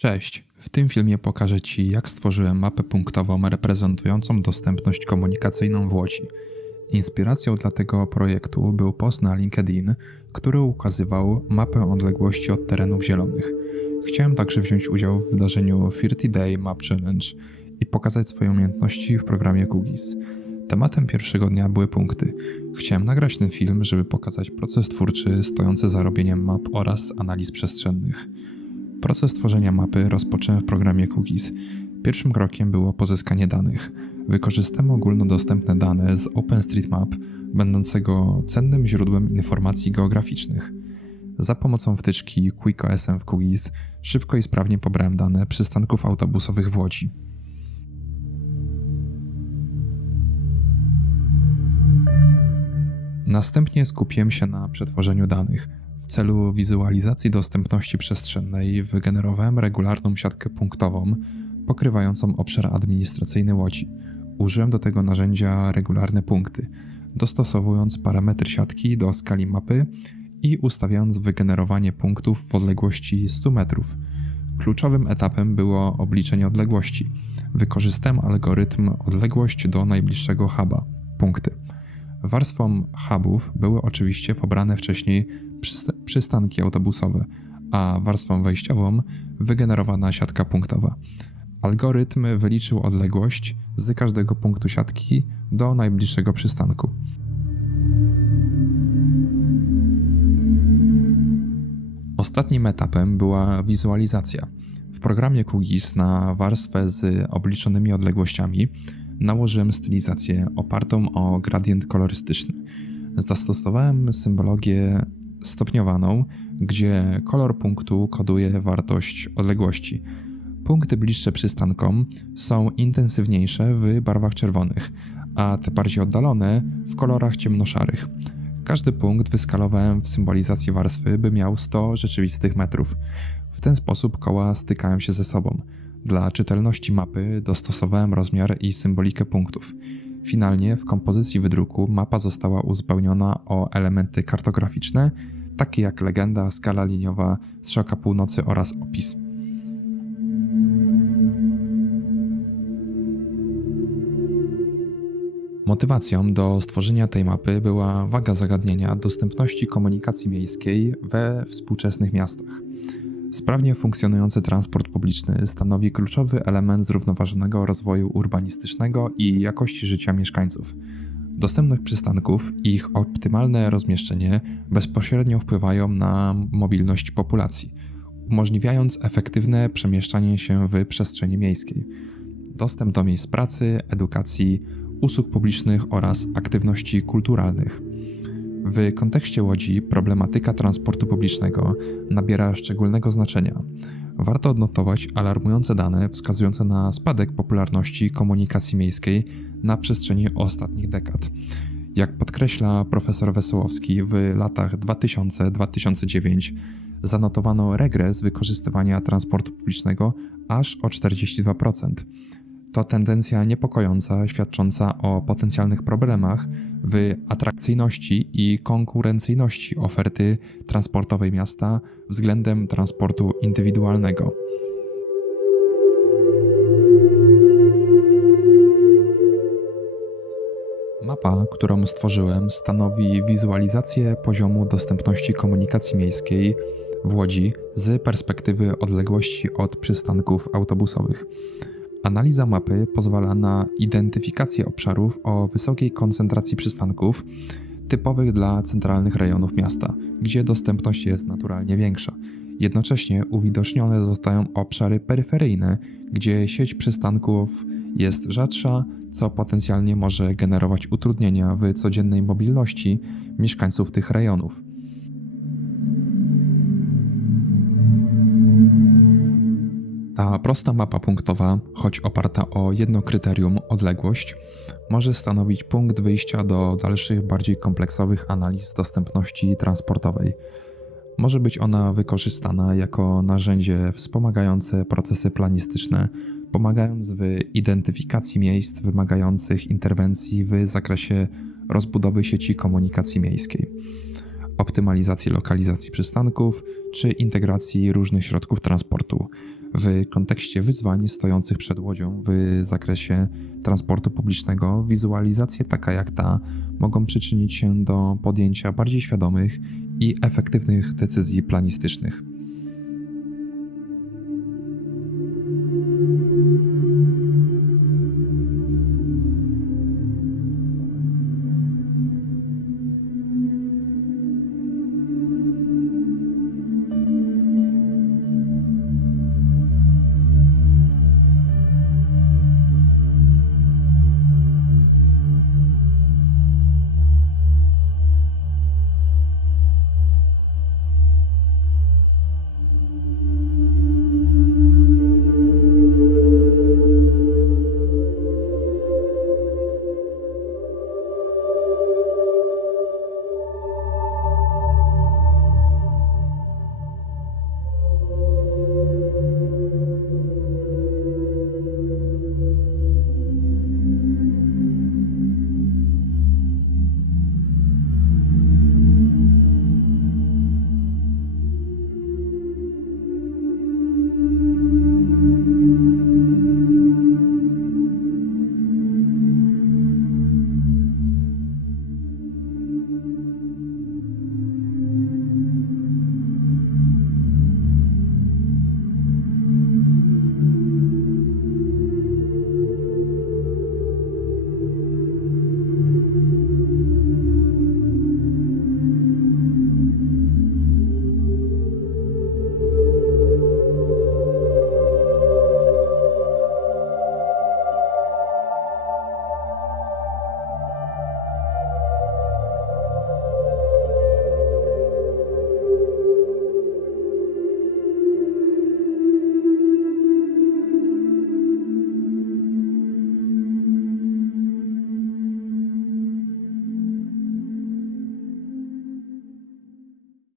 Cześć! W tym filmie pokażę Ci, jak stworzyłem mapę punktową reprezentującą dostępność komunikacyjną w Łodzi. Inspiracją dla tego projektu był post na LinkedIn, który ukazywał mapę odległości od terenów zielonych. Chciałem także wziąć udział w wydarzeniu 30 Day Map Challenge i pokazać swoje umiejętności w programie QGIS. Tematem pierwszego dnia były punkty. Chciałem nagrać ten film, żeby pokazać proces twórczy stojący za robieniem map oraz analiz przestrzennych. Proces tworzenia mapy rozpocząłem w programie QGIS. Pierwszym krokiem było pozyskanie danych. Wykorzystałem ogólnodostępne dane z OpenStreetMap, będącego cennym źródłem informacji geograficznych. Za pomocą wtyczki QuickOSM w QGIS szybko i sprawnie pobrałem dane przystanków autobusowych w Łodzi. Następnie skupiłem się na przetworzeniu danych. W celu wizualizacji dostępności przestrzennej wygenerowałem regularną siatkę punktową pokrywającą obszar administracyjny Łodzi. Użyłem do tego narzędzia regularne punkty, dostosowując parametry siatki do skali mapy i ustawiając wygenerowanie punktów w odległości 100 metrów. Kluczowym etapem było obliczenie odległości. Wykorzystałem algorytm odległość do najbliższego huba, punkty. Warstwą hubów były oczywiście pobrane wcześniej przystanki autobusowe, a warstwą wejściową wygenerowana siatka punktowa. Algorytm wyliczył odległość z każdego punktu siatki do najbliższego przystanku. Ostatnim etapem była wizualizacja. W programie QGIS na warstwę z obliczonymi odległościami nałożyłem stylizację opartą o gradient kolorystyczny. Zastosowałem symbologię stopniowaną, gdzie kolor punktu koduje wartość odległości. Punkty bliższe przystankom są intensywniejsze w barwach czerwonych, a te bardziej oddalone w kolorach ciemnoszarych. Każdy punkt wyskalowałem w symbolizacji warstwy, by miał 100 rzeczywistych metrów. W ten sposób koła stykają się ze sobą. Dla czytelności mapy dostosowałem rozmiar i symbolikę punktów. Finalnie w kompozycji wydruku mapa została uzupełniona o elementy kartograficzne, takie jak legenda, skala liniowa, strzałka północy oraz opis. Motywacją do stworzenia tej mapy była waga zagadnienia dostępności komunikacji miejskiej we współczesnych miastach. Sprawnie funkcjonujący transport publiczny stanowi kluczowy element zrównoważonego rozwoju urbanistycznego i jakości życia mieszkańców. Dostępność przystanków i ich optymalne rozmieszczenie bezpośrednio wpływają na mobilność populacji, umożliwiając efektywne przemieszczanie się w przestrzeni miejskiej. Dostęp do miejsc pracy, edukacji, usług publicznych oraz aktywności kulturalnych. W kontekście Łodzi problematyka transportu publicznego nabiera szczególnego znaczenia. Warto odnotować alarmujące dane wskazujące na spadek popularności komunikacji miejskiej na przestrzeni ostatnich dekad. Jak podkreśla profesor Wesołowski, w latach 2000-2009 zanotowano regres wykorzystywania transportu publicznego aż o 42%. To tendencja niepokojąca, świadcząca o potencjalnych problemach w atrakcyjności i konkurencyjności oferty transportowej miasta względem transportu indywidualnego. Mapa, którą stworzyłem, stanowi wizualizację poziomu dostępności komunikacji miejskiej w Łodzi z perspektywy odległości od przystanków autobusowych. Analiza mapy pozwala na identyfikację obszarów o wysokiej koncentracji przystanków, typowych dla centralnych rejonów miasta, gdzie dostępność jest naturalnie większa. Jednocześnie uwidocznione zostają obszary peryferyjne, gdzie sieć przystanków jest rzadsza, co potencjalnie może generować utrudnienia w codziennej mobilności mieszkańców tych rejonów. Ta prosta mapa punktowa, choć oparta o jedno kryterium, odległość, może stanowić punkt wyjścia do dalszych, bardziej kompleksowych analiz dostępności transportowej. Może być ona wykorzystana jako narzędzie wspomagające procesy planistyczne, pomagając w identyfikacji miejsc wymagających interwencji w zakresie rozbudowy sieci komunikacji miejskiej, optymalizacji lokalizacji przystanków czy integracji różnych środków transportu. W kontekście wyzwań stojących przed Łodzią w zakresie transportu publicznego, wizualizacje taka jak ta mogą przyczynić się do podjęcia bardziej świadomych i efektywnych decyzji planistycznych.